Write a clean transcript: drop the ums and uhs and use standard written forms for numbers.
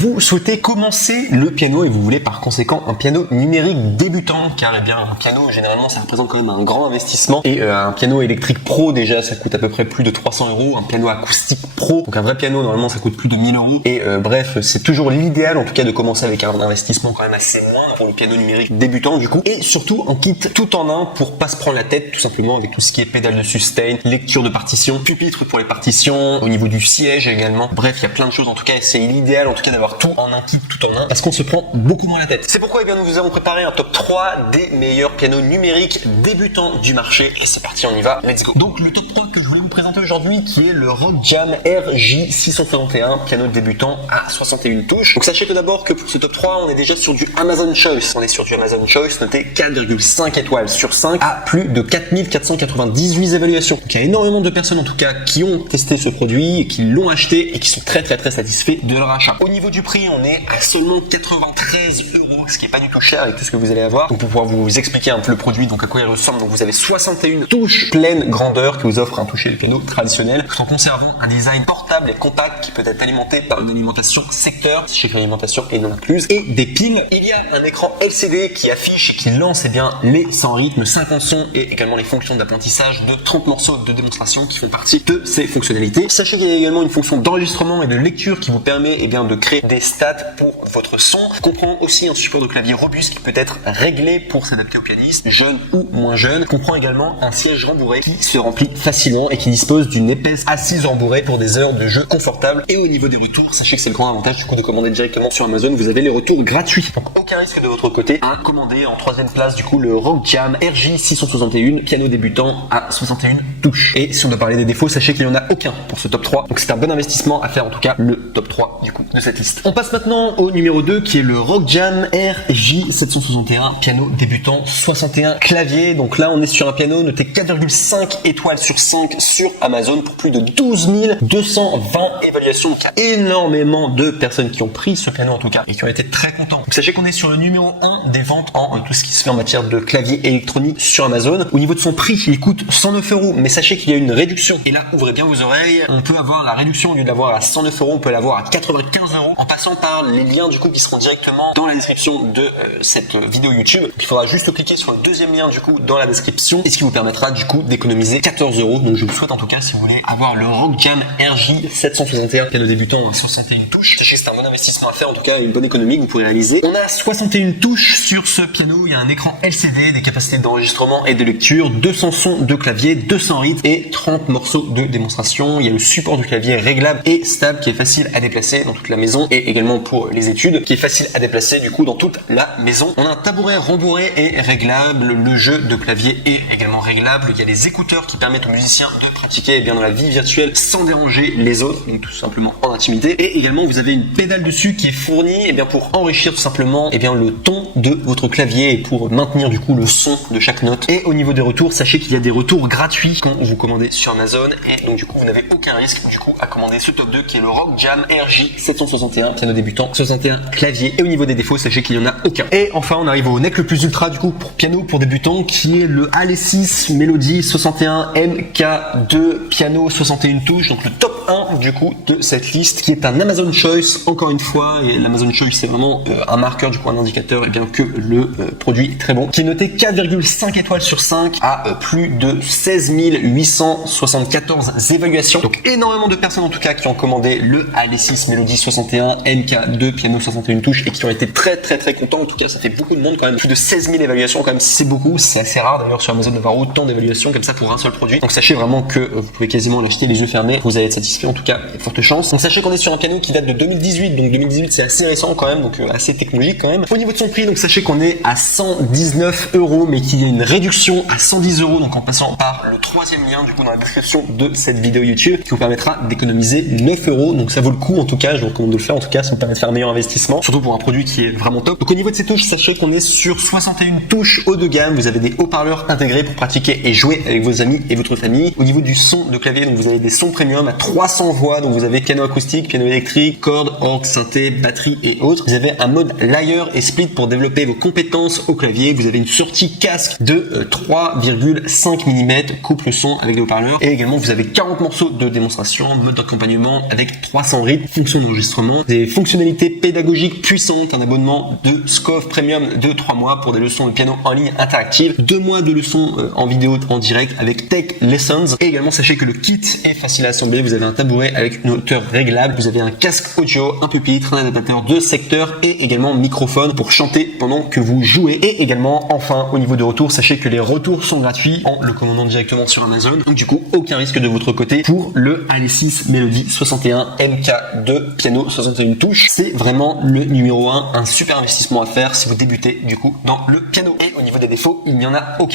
vous souhaitez commencer le piano et vous voulez par conséquent un piano numérique débutant, car eh bien un piano généralement ça représente quand même un grand investissement, et un piano électrique pro déjà ça coûte à peu près plus de 300 €, un piano acoustique pro, donc un vrai piano normalement ça coûte plus de 1000 €, et bref c'est toujours l'idéal en tout cas de commencer avec un investissement quand même assez moindre pour le piano numérique débutant du coup, et surtout un kit tout en un pour pas se prendre la tête tout simplement avec tout ce qui est pédale de sustain, lecture de partition, pupitre pour les partitions, au niveau du siège également, bref il y a plein de choses en tout cas, et c'est l'idéal en tout cas d'avoir tout en un kit, tout en un, parce qu'on se prend beaucoup moins la tête. C'est pourquoi eh bien, nous vous avons préparé un top 3 des meilleurs pianos numériques débutants du marché, et c'est parti, on y va, let's go. Donc le top 3 que je voulais vous présenter aujourd'hui qui est le Rock Jam RJ661, piano débutant à 61 touches. Donc sachez que d'abord que pour ce top 3 on est déjà sur du Amazon Choice, on est sur du Amazon Choice noté 4,5 étoiles sur 5 à plus de 4498 évaluations. Donc il y a énormément de personnes en tout cas qui ont testé ce produit, qui l'ont acheté et qui sont très satisfaits de leur achat. Au niveau du prix on est à seulement 93 €, ce qui est pas du tout cher avec tout ce que vous allez avoir. Donc pour pouvoir vous expliquer un peu le produit, donc à quoi il ressemble, donc vous avez 61 touches pleine grandeur qui vous offrent un toucher de piano traditionnel, tout en conservant un design portable et compact qui peut être alimenté par une alimentation secteur, sachez que l'alimentation est non incluse, et des piles. Il y a un écran LCD qui affiche, qui lance bien les 100 rythmes, 50 sons et également les fonctions d'apprentissage de 30 morceaux de démonstration qui font partie de ces fonctionnalités. Sachez qu'il y a également une fonction d'enregistrement et de lecture qui vous permet bien de créer des stats pour votre son. Il comprend aussi un support de clavier robuste qui peut être réglé pour s'adapter aux pianistes, jeunes ou moins jeunes. Il comprend également un siège rembourré qui se remplit facilement et qui dispose d'une épaisse assise rembourrée pour des heures de jeu confortables. Et au niveau des retours, sachez que c'est le grand avantage du coup de commander directement sur Amazon, vous avez les retours gratuits. Donc aucun risque de votre côté à commander. En troisième place du coup le Rock Jam RJ661, piano débutant à 61 touches. Et si on doit parler des défauts, sachez qu'il n'y en a aucun pour ce top 3. Donc c'est un bon investissement à faire en tout cas, le top 3 du coup de cette liste. On passe maintenant au numéro 2 qui est le Rock Jam RJ761, piano débutant 61 clavier. Donc là on est sur un piano noté 4,5 étoiles sur 5 sur Amazon pour plus de 12 220 évaluations. Donc il y a énormément de personnes qui ont pris ce piano en tout cas et qui ont été très contents. Donc sachez qu'on est sur le numéro 1 des ventes en tout ce qui se fait en matière de clavier électronique sur Amazon. Au niveau de son prix, il coûte 109 €, mais sachez qu'il y a une réduction. Et là, ouvrez bien vos oreilles, on peut avoir la réduction, au lieu de l'avoir à 109 €, on peut l'avoir à 95 € en passant par les liens du coup qui seront directement dans la description de cette vidéo YouTube. Il faudra juste cliquer sur le deuxième lien du coup dans la description, et ce qui vous permettra du coup d'économiser 14 €. Donc je vous souhaite en tout cas, si vous voulez avoir le Rock Jam RJ761, piano débutant à 61 touches, sachez que c'est un bon investissement à faire, en tout cas une bonne économie que vous pourrez réaliser. On a 61 touches sur ce piano, il y a un écran LCD, des capacités d'enregistrement et de lecture, 200 sons de clavier, 200 rythmes et 30 morceaux de démonstration. Il y a le support du clavier réglable et stable qui est facile à déplacer dans toute la maison, et également pour les études qui est facile à déplacer du coup dans toute la maison. On a un tabouret rembourré et réglable, le jeu de clavier est également réglable, il y a les écouteurs qui permettent aux musiciens de pratiquer bien dans la vie virtuelle sans déranger les autres, donc tout simplement en intimité. Et également vous avez une pédale dessus qui est fournie bien pour enrichir tout simplement bien le ton de votre clavier et pour maintenir du coup le son de chaque note. Et au niveau des retours, sachez qu'il y a des retours gratuits quand vous commandez sur Amazon, et donc du coup vous n'avez aucun risque du coup à commander ce top 2 qui est le Rock Jam RJ761, piano débutant 61 clavier. Et au niveau des défauts, sachez qu'il n'y en a aucun. Et enfin on arrive au neck le plus ultra du coup pour piano pour débutants, qui est le Alesis Melody 61 MK2, piano 61 touches, donc le top 1 du coup de cette liste, qui est un Amazon Choice encore une fois. Et l'Amazon Choice c'est vraiment un marqueur du coup, un indicateur et bien que le produit est très bon, qui est noté 4,5 étoiles sur 5 à plus de 16 874 évaluations. Donc énormément de personnes en tout cas qui ont commandé le Alesis Melody 61 MK2, piano 61 touches, et qui ont été très contents. En tout cas ça fait beaucoup de monde quand même, plus de 16 000 évaluations quand même, c'est beaucoup, c'est assez rare d'ailleurs sur Amazon d'avoir autant d'évaluations comme ça pour un seul produit. Donc sachez vraiment que vous pouvez quasiment l'acheter les yeux fermés, vous allez être satisfait, en tout cas forte chance. Donc sachez qu'on est sur un piano qui date de 2018, donc 2018 c'est assez récent quand même, donc assez technologique quand même. Au niveau de son prix, donc sachez qu'on est à 119 €, mais qu'il y a une réduction à 110 €, donc en passant par le troisième lien du coup dans la description de cette vidéo YouTube, qui vous permettra d'économiser 9 €. Donc ça vaut le coup, en tout cas je vous recommande de le faire, en tout cas ça vous permet de faire un meilleur investissement, surtout pour un produit qui est vraiment top. Donc au niveau de ces touches, sachez qu'on est sur 61 touches haut de gamme, vous avez des haut-parleurs intégrés pour pratiquer et jouer avec vos amis et votre famille. Au niveau du son de clavier, donc vous avez des sons premium à 300 voix, donc vous avez piano acoustique, piano électrique, cordes, orgue, synthé, batterie et autres. Vous avez un mode layer et split pour développer vos compétences au clavier. Vous avez une sortie casque de 3,5 mm, coupe triple son avec des haut-parleurs. Et également, vous avez 40 morceaux de démonstration, mode d'accompagnement avec 300 rythmes, fonction d'enregistrement, des fonctionnalités pédagogiques puissantes, un abonnement de SCOF Premium de 3 mois pour des leçons de piano en ligne interactives, 2 mois de leçons en vidéo en direct avec Tech Lessons. Et également, sachez que le kit est facile à assembler. Vous avez un tabouret avec une hauteur réglable, vous avez un casque audio, un pupitre, un adaptateur de secteur et également microphone pour chanter pendant que vous jouez. Et également, enfin, au niveau de retour, sachez que les retours sont gratuits en le commandant directement sur Amazon. Donc du coup, aucun risque de votre côté pour le AL6 Melody 61 MK2 piano 61 touches. C'est vraiment le numéro 1, un super investissement à faire si vous débutez du coup dans le piano. Et au niveau des défauts, il n'y en a aucun.